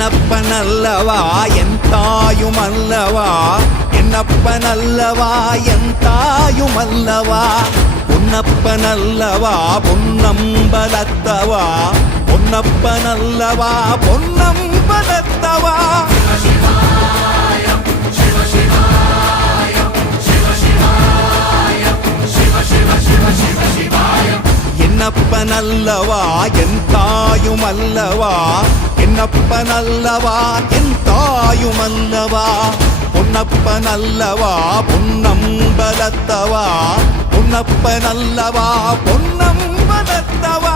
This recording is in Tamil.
என்னப்பனல்லவா என் தாயுமல்லவா என்னப்பனல்லவா என் தாயுமல்லவா பொன்னப்பனல்லவா பொன்னம்பலத்தவா பொன்னப்பனல்லவா பொன்னம்பலத்தவா என்னப்பனல்லவா என் தாயுமல்லவா என்னப்பனல்லவா என் தாயுமல்லவா பொன்னப்பனல்லவா பொன்னம்பலத்தவா பொன்னப்பனல்லவா பொன்னம்பலத்தவா